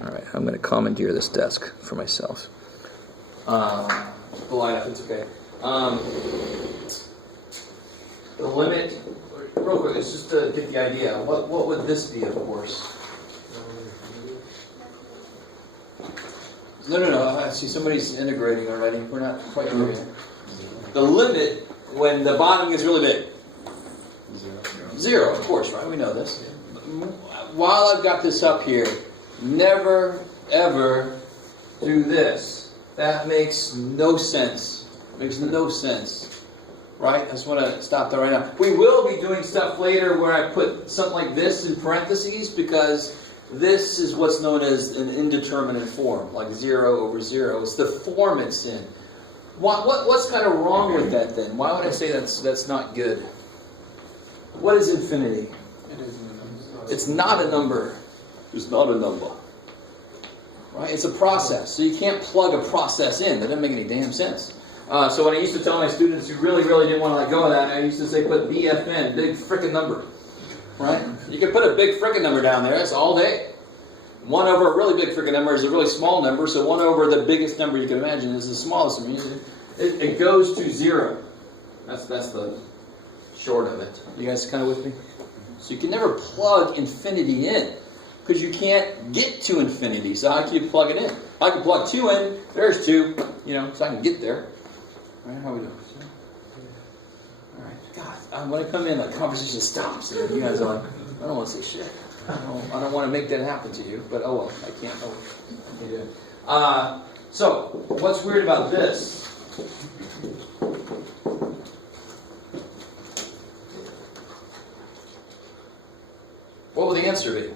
All right, I'm going to commandeer this desk for myself. Line up, it's okay. The limit, real quick, it's just to get the idea. What would this be, of course? No. I see somebody's integrating already. We're not quite there yet. The limit when the bottom gets really big. Zero, of course, right? We know this. While I've got this up here, never, ever do this. That makes no sense. Makes no sense. Right? I just want to stop that right now. We will be doing stuff later where I put something like this in parentheses because this is what's known as an indeterminate form, like 0 over 0. It's the form it's in. What's kind of wrong with that then? Why would I say that's not good? What is infinity? It's not a number. It's not a number. Right? It's a process. So you can't plug a process in. That doesn't make any damn sense. So when I used to tell my students who really didn't want to let go of that, I used to say put BFN, big frickin' number. Right? You can put a big frickin' number down there. That's all day. 1 over a really big frickin' number is a really small number. So 1 over the biggest number you can imagine is the smallest. I mean, it goes to 0. That's the short of it. You guys kind of with me? So you can never plug infinity in because you can't get to infinity. So how can you plug it in? I can plug 2 in. There's 2. So I can get there. All right, how we doing? All right. God, when I come in, the conversation stops. And you guys are like, I don't want to say shit. I don't want to make that happen to you. But oh well, I can't. Oh, I can't do it. So what's weird about this? What will the answer be?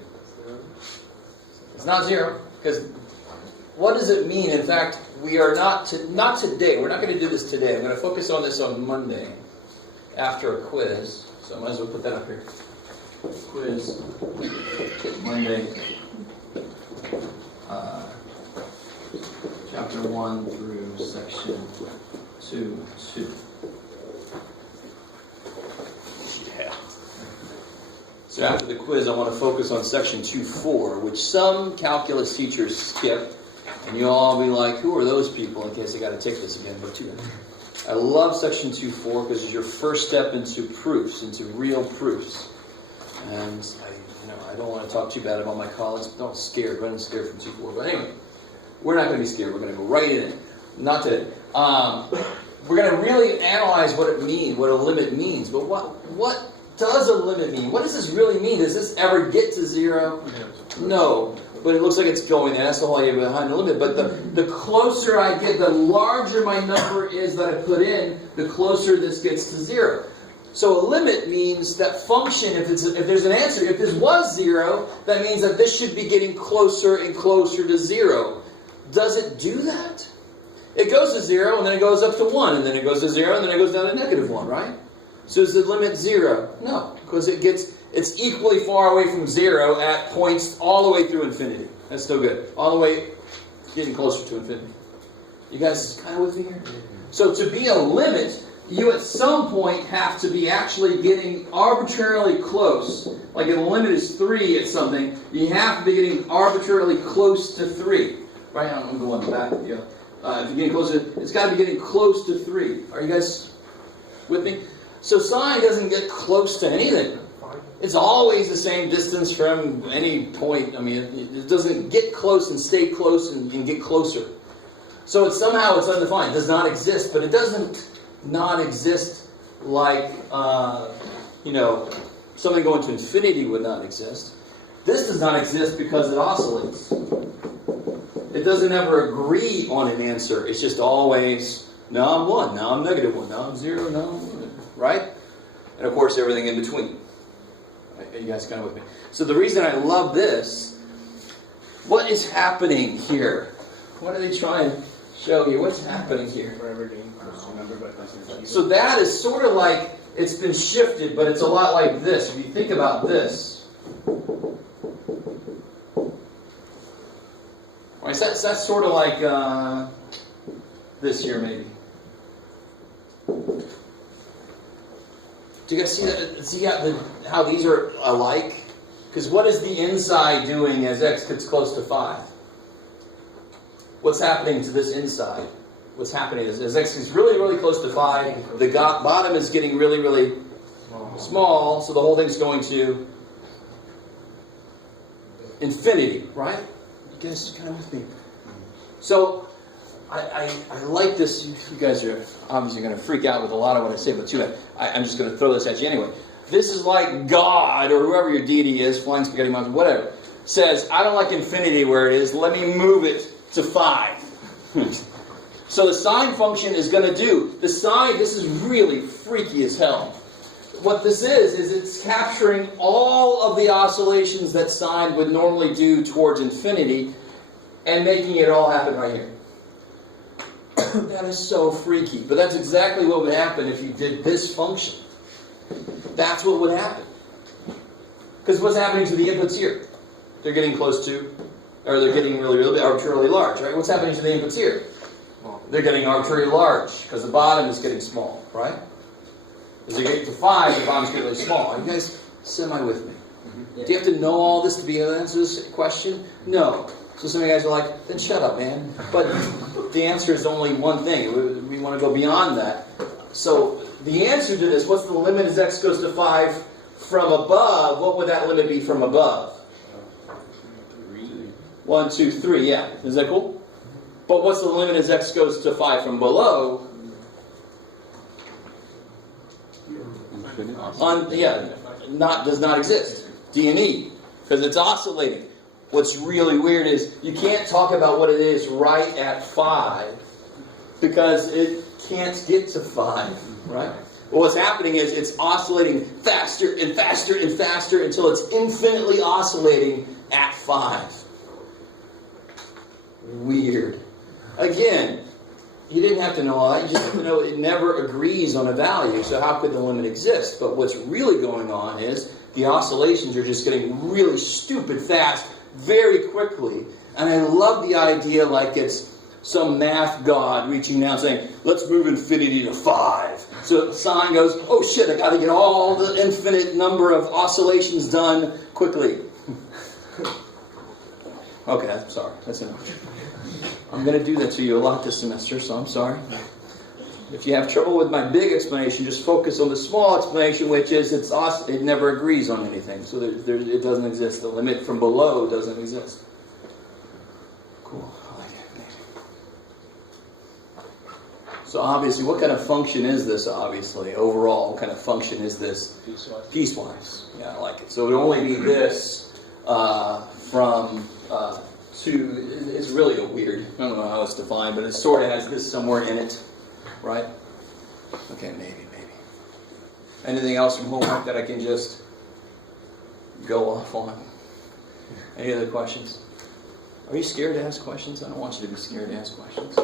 It's not 0. Because what does it mean? In fact, we are not today. We're not going to do this today. I'm going to focus on this on Monday after a quiz. So I might as well put that up here. Quiz Monday. Chapter 1 through section 2. Yeah. So after the quiz, I want to focus on section 2.4, which some calculus teachers skip. And you'll all be like, who are those people in case I got to take this again? But I love section 2.4 because it's your first step into proofs, into real proofs. And I don't want to talk too bad about my colleagues, but don't scare, running scared from 2.4. But anyway, we're not going to be scared. We're going to go right in it. Not today. We're going to really analyze what it means, what a limit means. But what does a limit mean? What does this really mean? Does this ever get to 0? No. But it looks like it's going there. That's the whole idea behind the limit. But the closer I get, the larger my number is that I put in, the closer this gets to 0. So a limit means that function, if there's an answer, if this was 0, that means that this should be getting closer and closer to 0. Does it do that? It goes to 0, and then it goes up to 1, and then it goes to 0, and then it goes down to -1, right? So is the limit 0? No, because it's equally far away from 0 at points all the way through infinity. That's still good. All the way getting closer to infinity. You guys kind of with me here? So to be a limit, you at some point have to be actually getting arbitrarily close. Like if the limit is 3 at something, you have to be getting arbitrarily close to 3. Right? I'm going back. Yeah. If you're getting close to, it's got to be getting close to 3. Are you guys with me? So sine doesn't get close to anything. It's always the same distance from any point. I mean, it doesn't get close and stay close and get closer. So somehow it's undefined. It does not exist, but it doesn't not exist like, something going to infinity would not exist. This does not exist because it oscillates. It doesn't ever agree on an answer. It's just always, now I'm 1, now I'm -1, now I'm 0, now I'm, right? And of course, everything in between. Are you guys kind of with me? So the reason I love this, what is happening here? What are they trying to show you? What's happening here? So that is sort of like, it's been shifted, but it's a lot like this. If you think about this. Right, so that's sort of like this here, maybe. Do you guys see that? See how these are alike? Because what is the inside doing as x gets close to 5? what's happening to this inside? What's happening is as x is really, really close to 5, the bottom is getting really, really small, so the whole thing's going to infinity, right? You guys kind of with me? So, I like this. You guys are obviously going to freak out with a lot of what I say, but too bad. I'm just going to throw this at you anyway. This is like God, or whoever your deity is, Flying Spaghetti Monster, whatever, says, I don't like infinity where it is, let me move it to 5. So the sine function is going to do, the sine, this is really freaky as hell. What this is it's capturing all of the oscillations that sine would normally do towards infinity and making it all happen right here. That is so freaky. But that's exactly what would happen if you did this function. That's what would happen. Because what's happening to the inputs here? They're getting close to, or they're getting really, really arbitrarily large, right? What's happening to the inputs here? They're getting arbitrarily large because the bottom is getting small, right? As you get to 5, the bottom's getting really small. Are you guys semi with me? Yeah. Do you have to know all this to be able to answer this question? No. So some of you guys are like, then shut up, man. But the answer is only one thing. We want to go beyond that. So the answer to this, what's the limit as x goes to 5 from above? What would that limit be from above? 1, 2, 3, yeah. Is that cool? But what's the limit as x goes to 5 from below? Does not exist. D and E. Because it's oscillating. What's really weird is you can't talk about what it is right at 5 because it can't get to 5, right? Well, what's happening is it's oscillating faster and faster and faster until it's infinitely oscillating at 5. Weird. Again, you didn't have to know all that. You just have to know it never agrees on a value, so how could the limit exist? But what's really going on is the oscillations are just getting really stupid fast very quickly. And I love the idea like it's some math god reaching down saying, let's move infinity to 5. So sine goes, oh shit, I got to get all the infinite number of oscillations done quickly. Okay, I'm sorry. That's enough. I'm going to do that to you a lot this semester, so I'm sorry. If you have trouble with my big explanation, just focus on the small explanation, which is it never agrees on anything. So it doesn't exist. The limit from below doesn't exist. Cool. I like it. Maybe. So obviously, what kind of function is this, obviously? Overall, what kind of function is this? Piecewise. Piecewise. Yeah, I like it. So it would only be this from... it's really a weird, I don't know how it's defined, but it sort of has this somewhere in it, right? Okay, maybe. Anything else from homework that I can just go off on? Any other questions? Are you scared to ask questions? I don't want you to be scared to ask questions.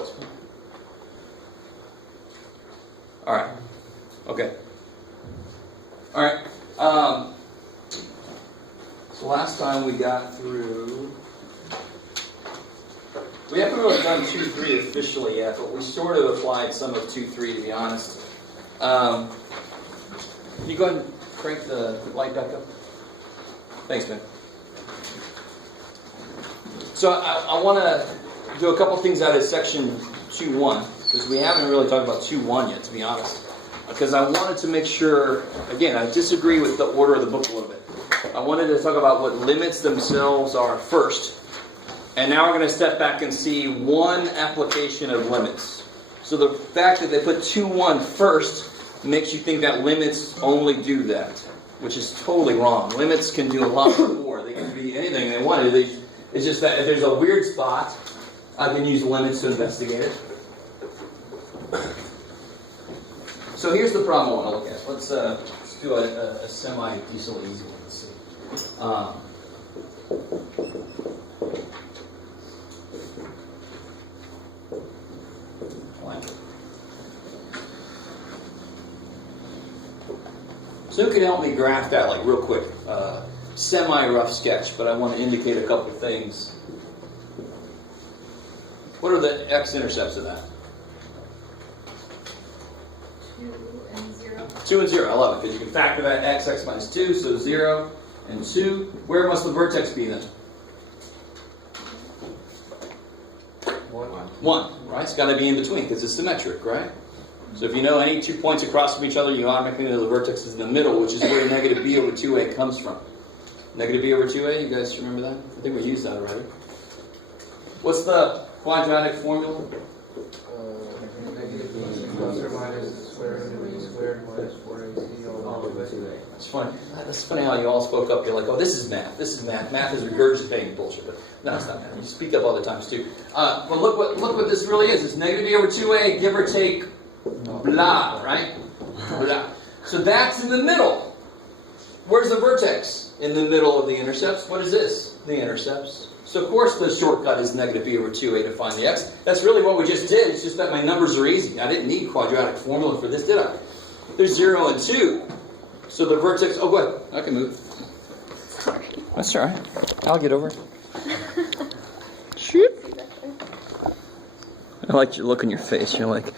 All right. Okay. All right. So last time we got through... We haven't really done 2-3 officially yet, but we sort of applied some of 2-3 to be honest. Can you go ahead and crank the light back up? Thanks, man. So I want to do a couple things out of section 2.1, because we haven't really talked about 2.1 yet, to be honest. Because I wanted to make sure, again, I disagree with the order of the book a little bit. I wanted to talk about what limits themselves are first. And now we're going to step back and see one application of limits. So the fact that they put 2.1 first makes you think that limits only do that, which is totally wrong. Limits can do a lot more. They can be anything they want. It's just that if there's a weird spot, I can use limits to investigate it. So here's the problem I want to look at. Let's do a semi-decently easy one. Let's see. So who can help me graph that, like, real quick? Semi-rough sketch, but I want to indicate a couple things. What are the x-intercepts of that? 2 and 0. 2 and 0, I love it, because you can factor that x minus 2, so 0 and 2. Where must the vertex be then? 1. 1, right? It's got to be in between because it's symmetric, right? So if you know any 2 points across from each other, you automatically know the vertex is in the middle, which is where negative b over 2a comes from. Negative b over 2a, you guys remember that? I think we used that already. What's the quadratic formula? Negative b plus or minus the square root of b squared minus 4ac all the way to 2a. It's funny. That's funny how you all spoke up. You're like, oh, this is math. This is math. Math is regurgitating bullshit. But no, it's not math. You speak up other times too. But look what this really is. It's negative b over 2a, give or take, blah, right? Blah. So that's in the middle. Where's the vertex? In the middle of the intercepts. What is this? The intercepts. So of course the shortcut is negative b over 2a to find the x. That's really what we just did. It's just that my numbers are easy. I didn't need quadratic formula for this, did I? There's 0 and 2. So the vertex... Oh, go ahead. I can move. Sorry. That's all right. I'll get over it. I like your look on your face. You're like,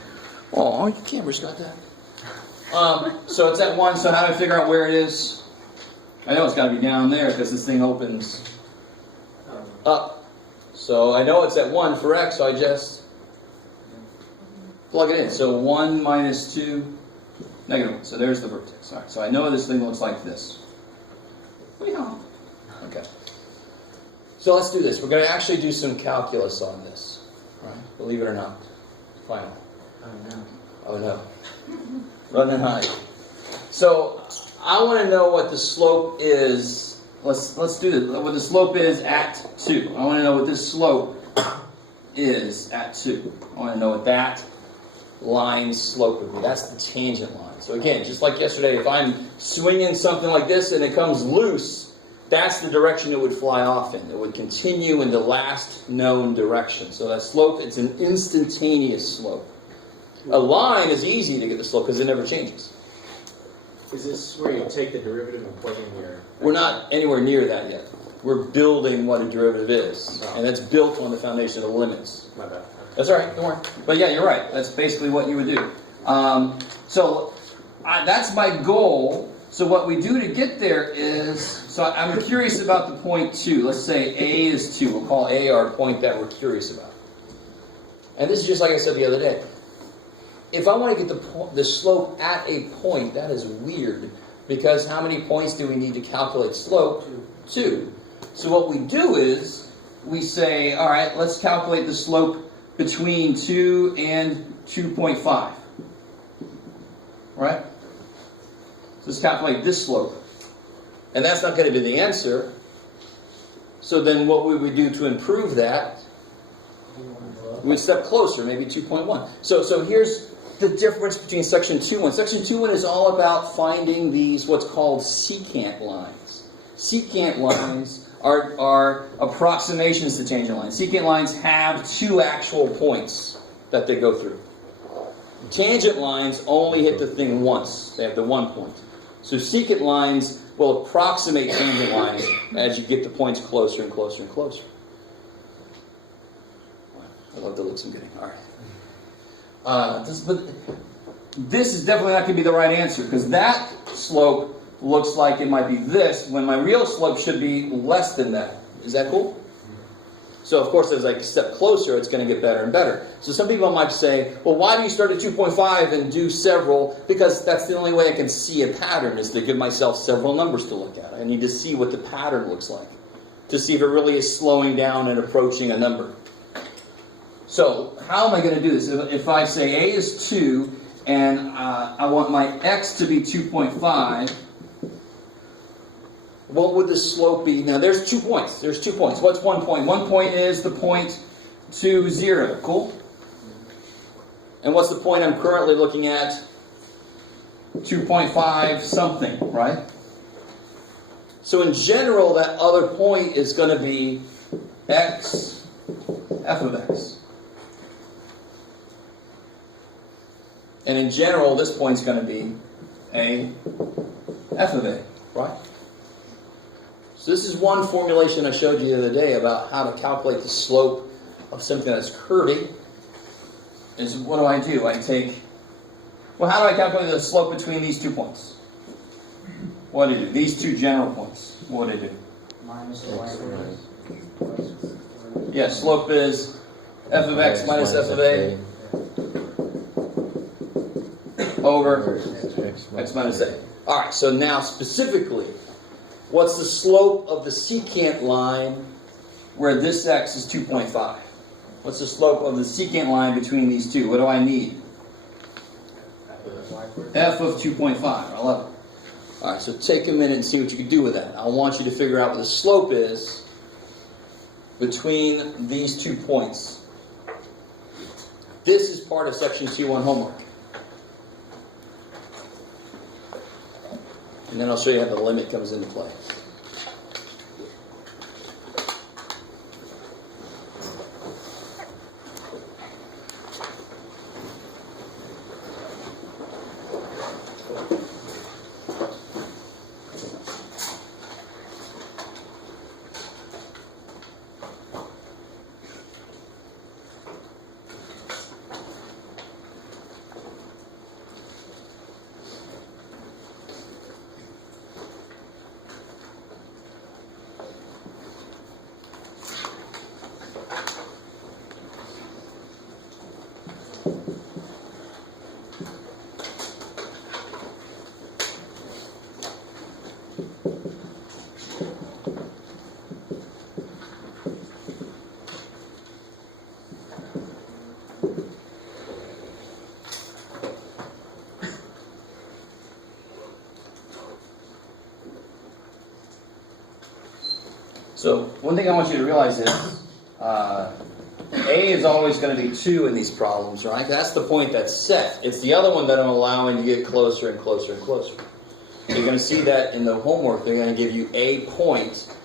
oh, your camera's got that. So it's at 1. So how do I figure out where it is? I know it's got to be down there because this thing opens up. So I know it's at 1 for x, so I just plug it in. So 1 minus 2, negative 1. So there's the vertex. All right, so I know this thing looks like this. Okay. So let's do this. We're going to actually do some calculus on this. Right? Believe it or not. Final. Oh no. Run and hide. So I want to know what the slope is. Let's do this. What the slope is at 2. I want to know what this slope is at 2. I want to know what that line's slope would be. That's the tangent line. So again, just like yesterday, if I'm swinging something like this and it comes loose, that's the direction it would fly off in. It would continue in the last known direction. So that slope, it's an instantaneous slope. A line is easy to get the slope because it never changes. Is this where you take the derivative and plug in your... We're not anywhere near that yet. We're building what a derivative is. And that's built on the foundation of limits. My bad. That's all right, don't worry. But yeah, you're right. That's basically what you would do. That's my goal. So what we do to get there is, so I'm curious about the point 2. Let's say A is 2. We'll call A our point that we're curious about. And this is just like I said the other day. If I want to get the slope at a point, that is weird. Because how many points do we need to calculate slope? 2. So what we do is, we say, all right, let's calculate the slope between 2 and 2.5. Right? So let's calculate this slope. And that's not going to be the answer. So then what would we do to improve that? We would step closer, maybe 2.1. So here's the difference between section 2.1. Section 2.1 is all about finding these what's called secant lines. Secant lines are approximations to tangent lines. Secant lines have 2 actual points that they go through. Tangent lines only hit the thing once. They have the 1 point. So secant lines will approximate tangent lines as you get the points closer and closer and closer. I love the looks I'm getting. All right. This is definitely not going to be the right answer because that slope looks like it might be this when my real slope should be less than that. Is that cool? So, of course, as I step closer, it's going to get better and better. So some people might say, well, why do you start at 2.5 and do several? Because that's the only way I can see a pattern is to give myself several numbers to look at. I need to see what the pattern looks like to see if it really is slowing down and approaching a number. So how am I going to do this? If I say A is 2 and I want my x to be 2.5, what would the slope be? Now, there's 2 points. There's 2 points. What's 1 point? 1 point is the point 2, 0. Cool? And what's the point I'm currently looking at? 2.5 something, right? So in general, that other point is going to be x, f of x. And in general, this point's going to be a f of a, right? So this is one formulation I showed you the other day about how to calculate the slope of something that's curvy. Is what do? I take, well, how do I calculate the slope between these 2 points? What do I do? These 2 general points. What do I do? Minus the y. Yeah, slope is f of x minus f of a over x minus a. Alright, so now specifically, what's the slope of the secant line where this x is 2.5? What's the slope of the secant line between these two? What do I need? F of 2.5. I love it. Alright, so take a minute and see what you can do with that. I want you to figure out what the slope is between these 2 points. This is part of section C1 homework. And then I'll show you how the limit comes into play. So one thing I want you to realize is A is always going to be 2 in these problems, right? That's the point that's set. It's the other one that I'm allowing to get closer and closer and closer. You're going to see that in the homework. They're going to give you a point,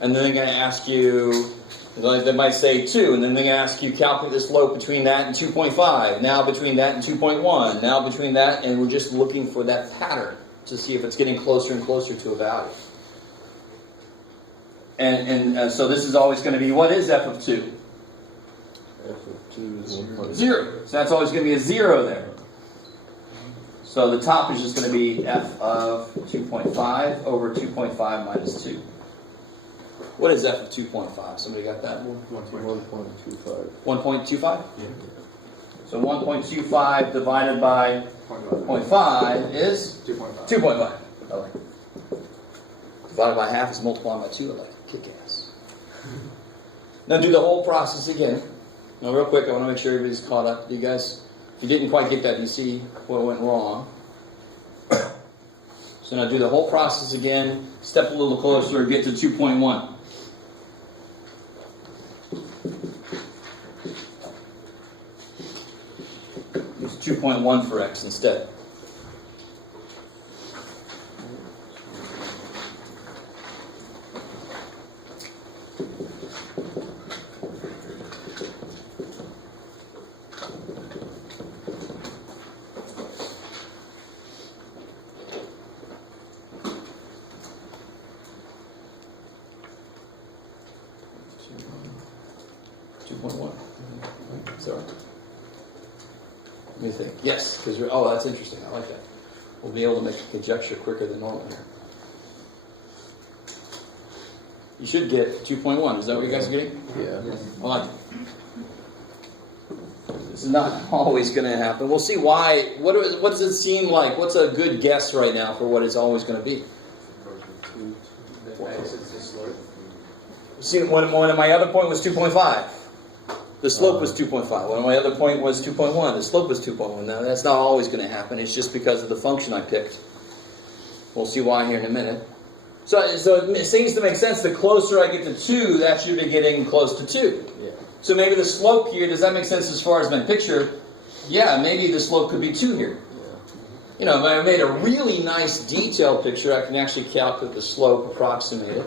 and then they're going to ask you, they might say 2, and then they're going to ask you calculate the slope between that and 2.5, now between that and 2.1, now between that, and we're just looking for that pattern to see if it's getting closer and closer to a value. And so this is always going to be, what is f of 2? F of 2 is 1.0. 0. So that's always going to be a 0 there. So the top is just going to be f of 2.5 over 2.5 minus 2. What is f of 2.5? Somebody got that? 1.25. 1.25? Yeah. So 1.25 divided by 0.5 is 2.5. Okay. Divided by half is multiplied by 2. I like kick-ass. Now do the whole process again. Now real quick, I want to make sure everybody's caught up. You guys, if you didn't quite get that, you see what went wrong. So now do the whole process again. Step a little closer, get to 2.1. Use 2.1 for x instead. Yes, because oh, that's interesting. I like that. We'll be able to make a conjecture quicker than normal here. You should get 2.1. Is that what you guys are getting? Yeah. I like it. This is not always going to happen. We'll see why. What does it seem like? What's a good guess right now for what it's always going to be? See, one of my other point was 2.5. The slope was 2.5. One of my other point was 2.1. The slope was 2.1. Now, that's not always going to happen. It's just because of the function I picked. We'll see why here in a minute. So it seems to make sense. The closer I get to 2, that should be getting close to 2. Yeah. So maybe the slope here, does that make sense as far as my picture? Yeah, maybe the slope could be 2 here. Yeah. You know, if I made a really nice detailed picture, I can actually calculate the slope approximated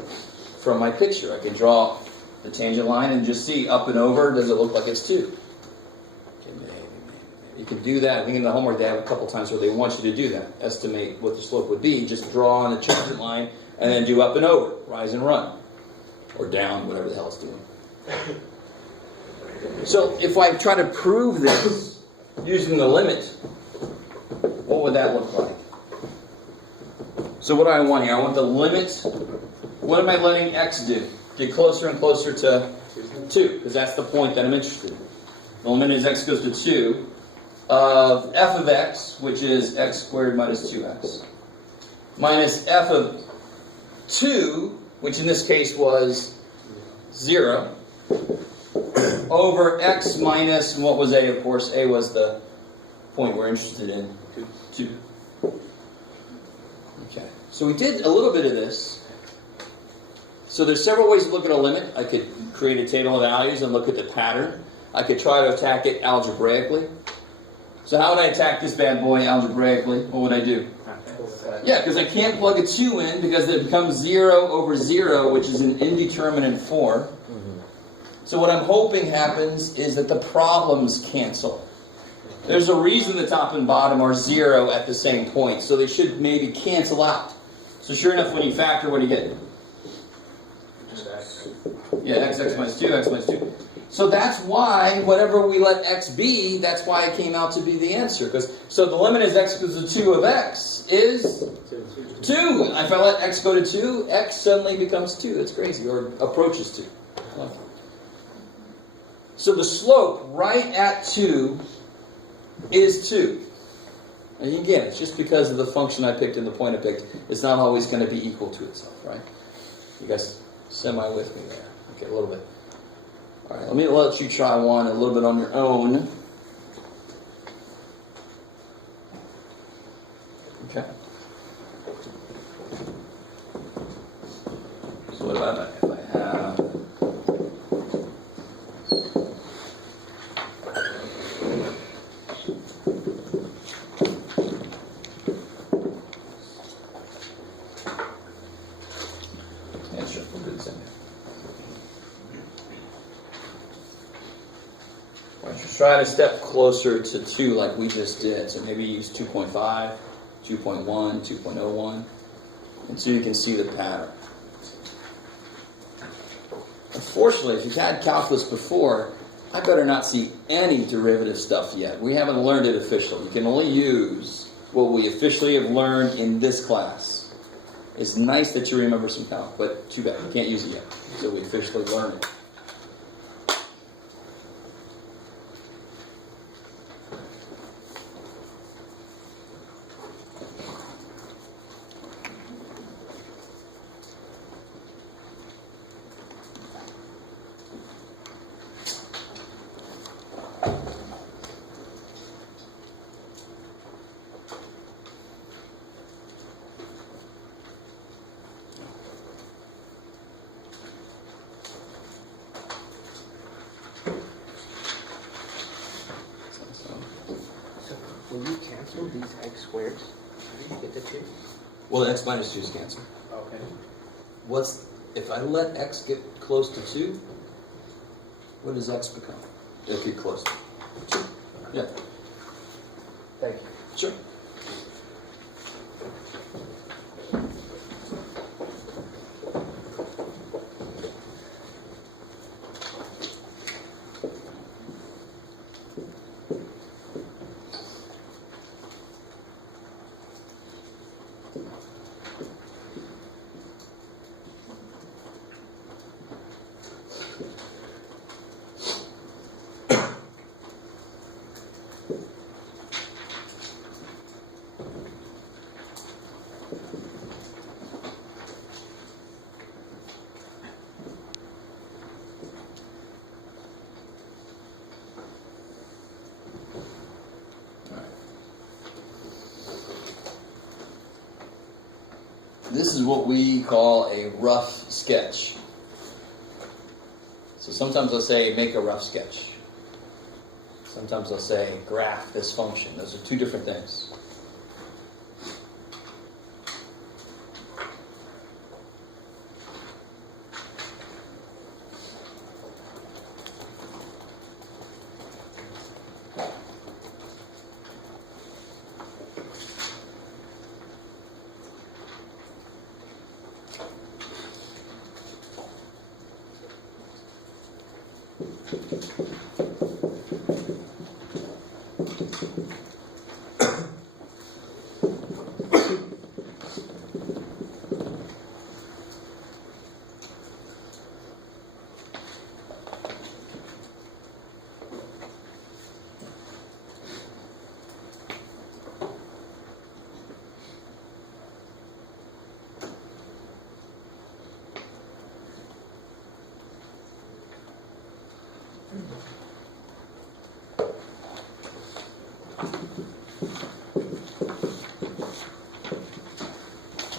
from my picture. I can draw the tangent line and just see up and over, does it look like it's 2? Okay, maybe. You can do that. I think in the homework they have a couple times where they want you to do that. Estimate what the slope would be. Just draw on a tangent line and then do up and over, rise and run. Or down, whatever the hell it's doing. So if I try to prove this using the limit, what would that look like? So what do I want here? I want the limit. What am I letting x do? Get closer and closer to 2, because that's the point that I'm interested in. the limit as x goes to 2, of f of x, which is x squared minus 2x, minus f of 2, which in this case was 0, over x minus, what was a, of course, a was the point we're interested in, 2. Okay, so we did a little bit of this. So there's several ways to look at a limit. I could create a table of values and look at the pattern. I could try to attack it algebraically. So how would I attack this bad boy algebraically? What would I do? Yeah, because I can't plug a 2 in because it becomes 0 over 0, which is an indeterminate form. So what I'm hoping happens is that the problems cancel. There's a reason the top and bottom are 0 at the same point, so they should maybe cancel out. So sure enough, when you factor, what do you get? Just x. Yeah, x minus 2, x minus 2. So that's why, whatever we let x be, that's why it came out to be the answer. So the limit as x goes to 2 of x is 2. If I let x go to 2, x suddenly becomes 2. That's crazy, or approaches 2. So the slope right at 2 is 2. And again, it's just because of the function I picked and the point I picked. It's not always going to be equal to itself, right? You guys semi with me there? Okay, a little bit. All right, let me let you try one a little bit on your own. Okay. So what about if I have... Yeah, sure, we'll do this in there. Just try to step closer to 2 like we just did. So maybe use 2.5, 2.1, 2.01. And so you can see the pattern. Unfortunately, if you've had calculus before, I better not see any derivative stuff yet. We haven't learned it officially. You can only use what we officially have learned in this class. It's nice that you remember some calc, but too bad. You can't use it yet. So we officially learn it. Will you cancel these x squares? How do you get the 2? Well, the x minus 2 is canceled. Okay. If I let x get close to 2, what does x become? If get close to 2. Yeah. Thank you. Sure. This is what we call a rough sketch. So sometimes I'll say make a rough sketch. Sometimes I'll say graph this function. Those are two different things.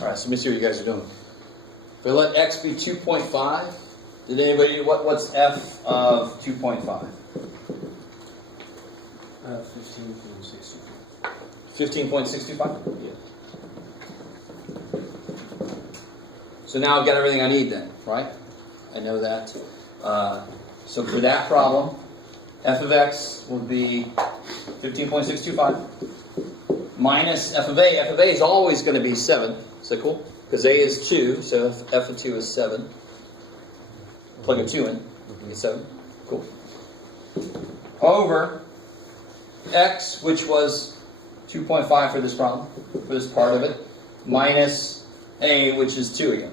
Alright, so let me see what you guys are doing. If I let x be 2.5, did anybody, what's f of 2.5? 15.65. 15.625? Yeah. So now I've got everything I need then, right? I know that. So for that problem, f of x would be 15.625 minus f of a. F of a is always going to be 7. Is that cool? Because a is 2, so f of 2 is 7. Plug a 2 in, get 7. Cool. Over x, which was 2.5 for this problem, for this part of it, minus a, which is 2 again.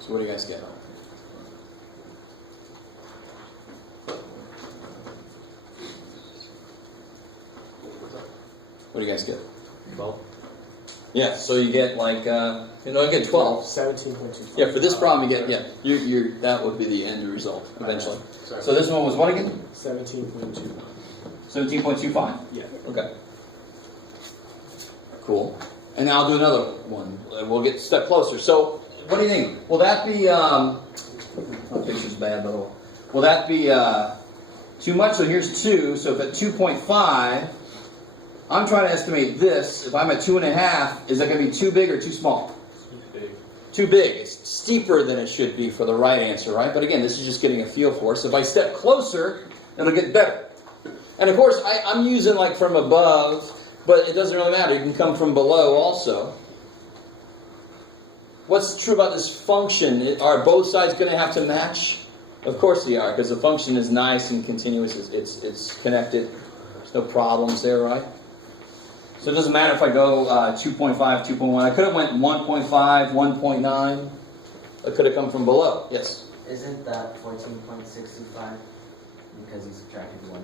So what do you guys get? What do you guys get? 12. Yeah, so you get like, you get 12. 17.25. Yeah, for this problem you get, you're that would be the end result eventually. Sorry. So this one was what again? 17.25. 17.25? Yeah. Okay. Cool. And now I'll do another one. We'll get a step closer. So, what do you think? Will that be, my picture's bad, by the way. Will that be too much? So here's 2. So if at 2.5, I'm trying to estimate this. If I'm at 2.5, is that going to be too big or too small? Big. Too big. It's steeper than it should be for the right answer, right? But again, this is just getting a feel for it. So if I step closer, it'll get better. And of course, I'm using like from above, but it doesn't really matter. You can come from below also. What's true about this function? Are both sides going to have to match? Of course they are, because the function is nice and continuous. It's connected. There's no problems there, right? So it doesn't matter if I go 2.5, 2.1. I could have went 1.5, 1.9. I could have come from below. Yes? Isn't that 14.65? Because you subtracted 1.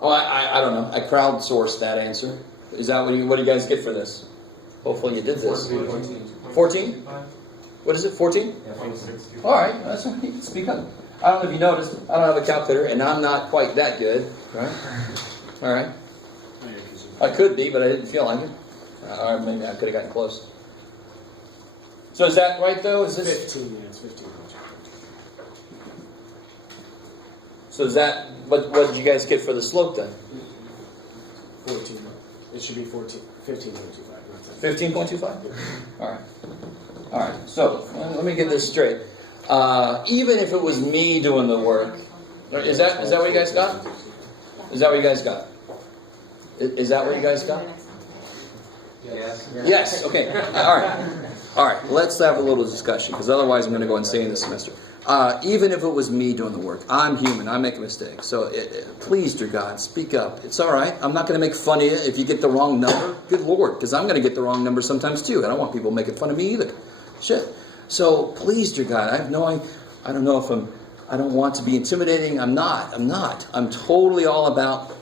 Oh, I don't know. I crowdsourced that answer. Is that what do you guys get for this? Hopefully you did this. 14? What is it, 14? Yeah, 14.65. All right, that's what you can speak up. I don't know if you noticed, I don't have a calculator, and I'm not quite that good, right? All right. I could be, but I didn't feel like it. Or maybe I could have gotten close. So is that right, though? Is this 15, yeah, it's 15. So is that what did you guys get for the slope then? 14. It should be 14, 15.25. 15.25? All right. All right. So let me get this straight. Even if it was me doing the work, is that what you guys got? Is that what you guys got? Is that what you guys got? Yes. Yes. Okay. All right. All right. Let's have a little discussion, because otherwise I'm going to go insane this semester. Even if it was me doing the work, I'm human. I make a mistake. So please, dear God, speak up. It's all right. I'm not going to make fun of you if you get the wrong number. Good Lord, because I'm going to get the wrong number sometimes too. I don't want people making fun of me either. Shit. So please, dear God, I don't know if I don't want to be intimidating. I'm not. I'm totally all about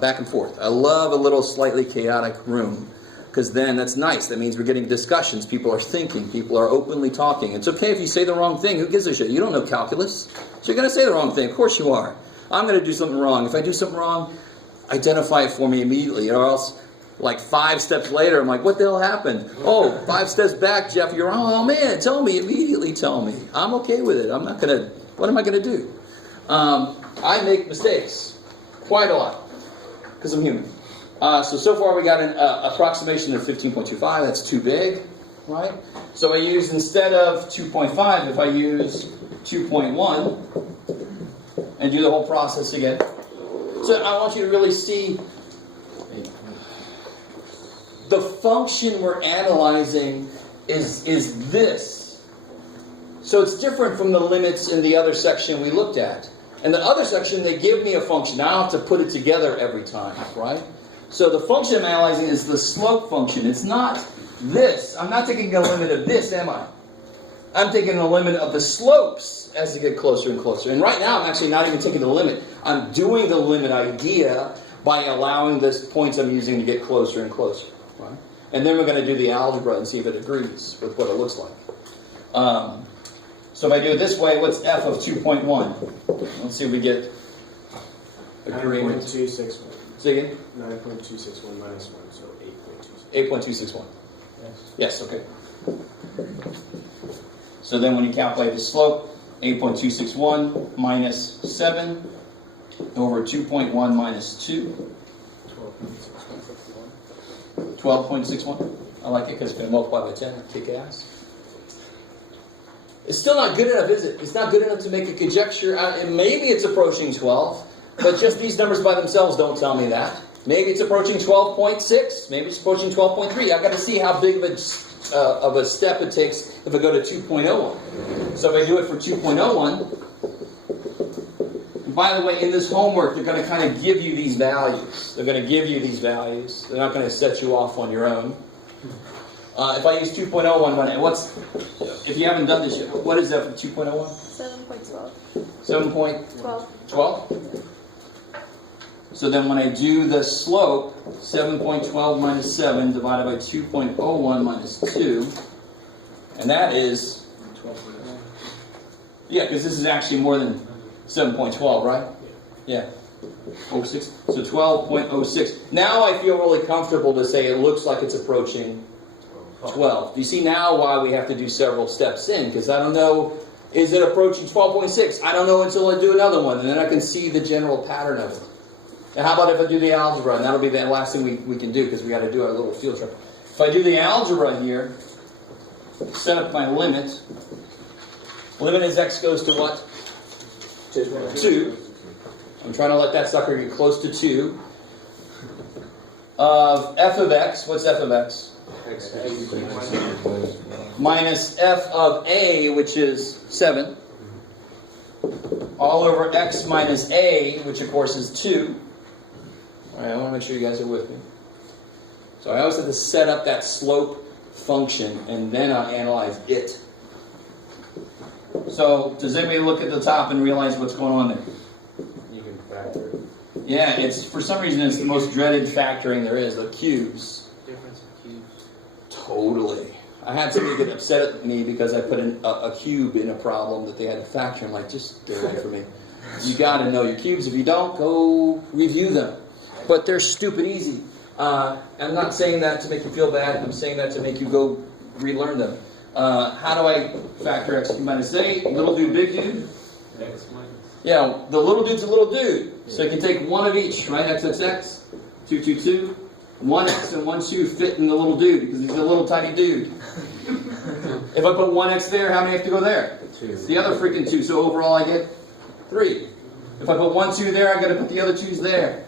back and forth. I love a little slightly chaotic room, because then that's nice. That means we're getting discussions. People are thinking. People are openly talking. It's okay if you say the wrong thing. Who gives a shit? You don't know calculus. So you're going to say the wrong thing. Of course you are. I'm going to do something wrong. If I do something wrong, identify it for me immediately. Or else, like 5 steps later, I'm like, what the hell happened? Oh, 5 steps back, Jeff, you're wrong. Oh, man, tell me. Immediately tell me. I'm okay with it. I'm not going to... What am I going to do? I make mistakes. Quite a lot. Because I'm human. So far we got an approximation of 15.25. That's too big, right? So I use, instead of 2.5, if I use 2.1 and do the whole process again. So I want you to really see the function we're analyzing is this. So it's different from the limits in the other section we looked at. In the other section, they give me a function. I don't have to put it together every time, right? So the function I'm analyzing is the slope function. It's not this. I'm not taking a limit of this, am I? I'm taking the limit of the slopes as they get closer and closer. And right now, I'm actually not even taking the limit. I'm doing the limit idea by allowing the points I'm using to get closer and closer. Right? And then we're going to do the algebra and see if it agrees with what it looks like. So if I do it this way, what's f of 2.1? Let's see if we get agreement. 9.261. Say again? 9.261 minus 1, so 8.261. 8.261. Yes. Yes, okay. So then when you calculate the slope, 8.261 minus 7 over 2.1 minus 2. 12.61. I like it because it's going to multiply by 10. Kick ass. It's still not good enough, is it? It's not good enough to make a conjecture. Maybe it's approaching 12, but just these numbers by themselves don't tell me that. Maybe it's approaching 12.6. Maybe it's approaching 12.3. I've got to see how big of a step it takes if I go to 2.01. So if I do it for 2.01, by the way, in this homework, they're going to kind of give you these values. They're going to give you these values. They're not going to set you off on your own. If I use 2.01, if you haven't done this yet, what is that for 2.01? 7.12. 7.12? 12. So then when I do the slope, 7.12 minus 7 divided by 2.01 minus 2, and that is 12.01. Yeah, because this is actually more than 7.12, right? Yeah. 06. So 12.06. Now I feel really comfortable to say it looks like it's approaching 12. Do you see now why we have to do several steps in? Because I don't know, is it approaching 12.6? I don't know until I do another one, and then I can see the general pattern of it. And how about if I do the algebra? And that'll be the last thing we can do because we got to do our little field trip. If I do the algebra here, set up my limit. Limit as x goes to what? 2. I'm trying to let that sucker get close to 2. Of f of x, what's f of x? Minus f of a, which is 7. All over x minus a, which of course is 2. Alright, I want to make sure you guys are with me. So I always have to set up that slope function, and then I analyze it. So, does anybody look at the top and realize what's going on there? You can factor it. Yeah, it's for some reason it's the most dreaded factoring there is, the cubes. Difference of cubes. Totally. I had somebody get upset at me because I put a cube in a problem that they had to factor. I'm like, just get away from me. You got to know your cubes. If you don't, go review them. But they're stupid easy. I'm not saying that to make you feel bad. I'm saying that to make you go relearn them. How do I factor x cubed minus a? Little dude, big dude? X minus. Yeah, the little dude's a little dude. So you can take one of each, right? X, 2, 2, 2. 1x and 1, 2 fit in the little dude because he's a little tiny dude. If I put 1x there, how many have to go there? 2. The other freaking 2. So overall I get 3. If I put 1, 2 there, I got to put the other 2's there.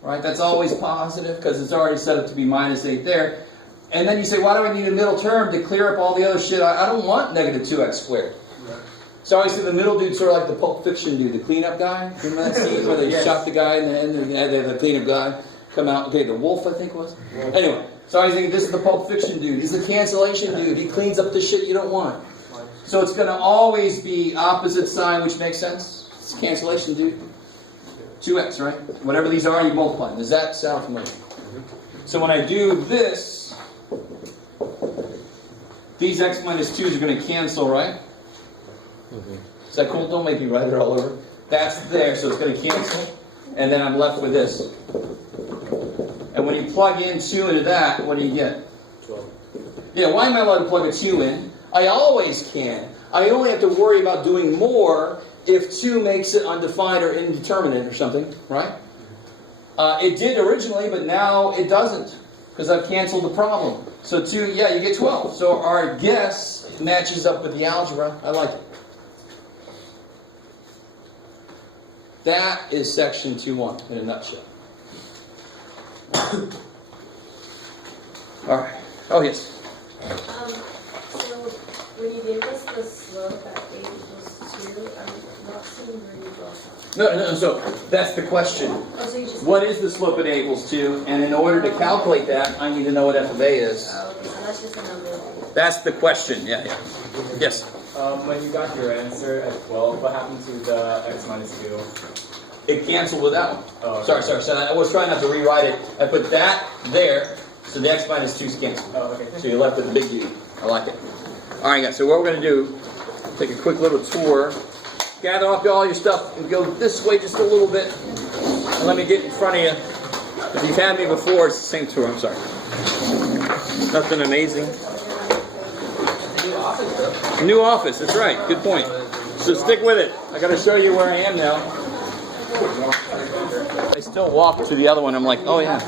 Right? That's always positive because it's already set up to be minus 8 there. And then you say, why do I need a middle term to clear up all the other shit? I don't want negative 2x squared. So I always say the middle dude's sort of like the Pulp Fiction dude, the cleanup guy. Remember that scene where they shot the guy and then they had the cleanup guy come out? Okay, the wolf I think was. Anyway, so I was thinking this is the Pulp Fiction dude. He's the cancellation dude. He cleans up the shit you don't want. So it's going to always be opposite sign, which makes sense. It's cancellation dude. 2x, right? Whatever these are, you multiply them. Does that sound familiar? So when I do this, these x minus 2's are going to cancel, right? Is that cool? Don't make me write it all over. That's there, so it's going to cancel. And then I'm left with this. And when you plug in 2 into that, what do you get? 12. Yeah, why am I allowed to plug a 2 in? I always can. I only have to worry about doing more if 2 makes it undefined or indeterminate or something, right? It did originally, but now it doesn't because I've canceled the problem. So 2, yeah, you get 12. So our guess matches up with the algebra. I like it. That is section 2.1 in a nutshell. All right. Oh, yes. So when you gave us the slope at 8 equals 2, I'm not seeing where you go from. No. So that's the question. Oh, so you just... What is the slope at A equals 2? And in order to calculate that, I need to know what f of A is. Oh, okay, so that's just a number. That's the question. Yeah. Yes. When you got your answer at 12, what happened to the x minus 2? It canceled with that one. Oh, okay. Sorry. So I was trying not to rewrite it. I put that there, So the x minus 2's canceled. Oh, okay. So you're left with a big U. I like it. All right, guys. So what we're going to do, take a quick little tour. Gather up all your stuff and go this way just a little bit. And let me get in front of you. If you've had me before, it's the same tour. I'm sorry. Nothing amazing. New office. That's right. Good point. So stick with it. I got to show you where I am now. I still walk to the other one. I'm like, oh yeah.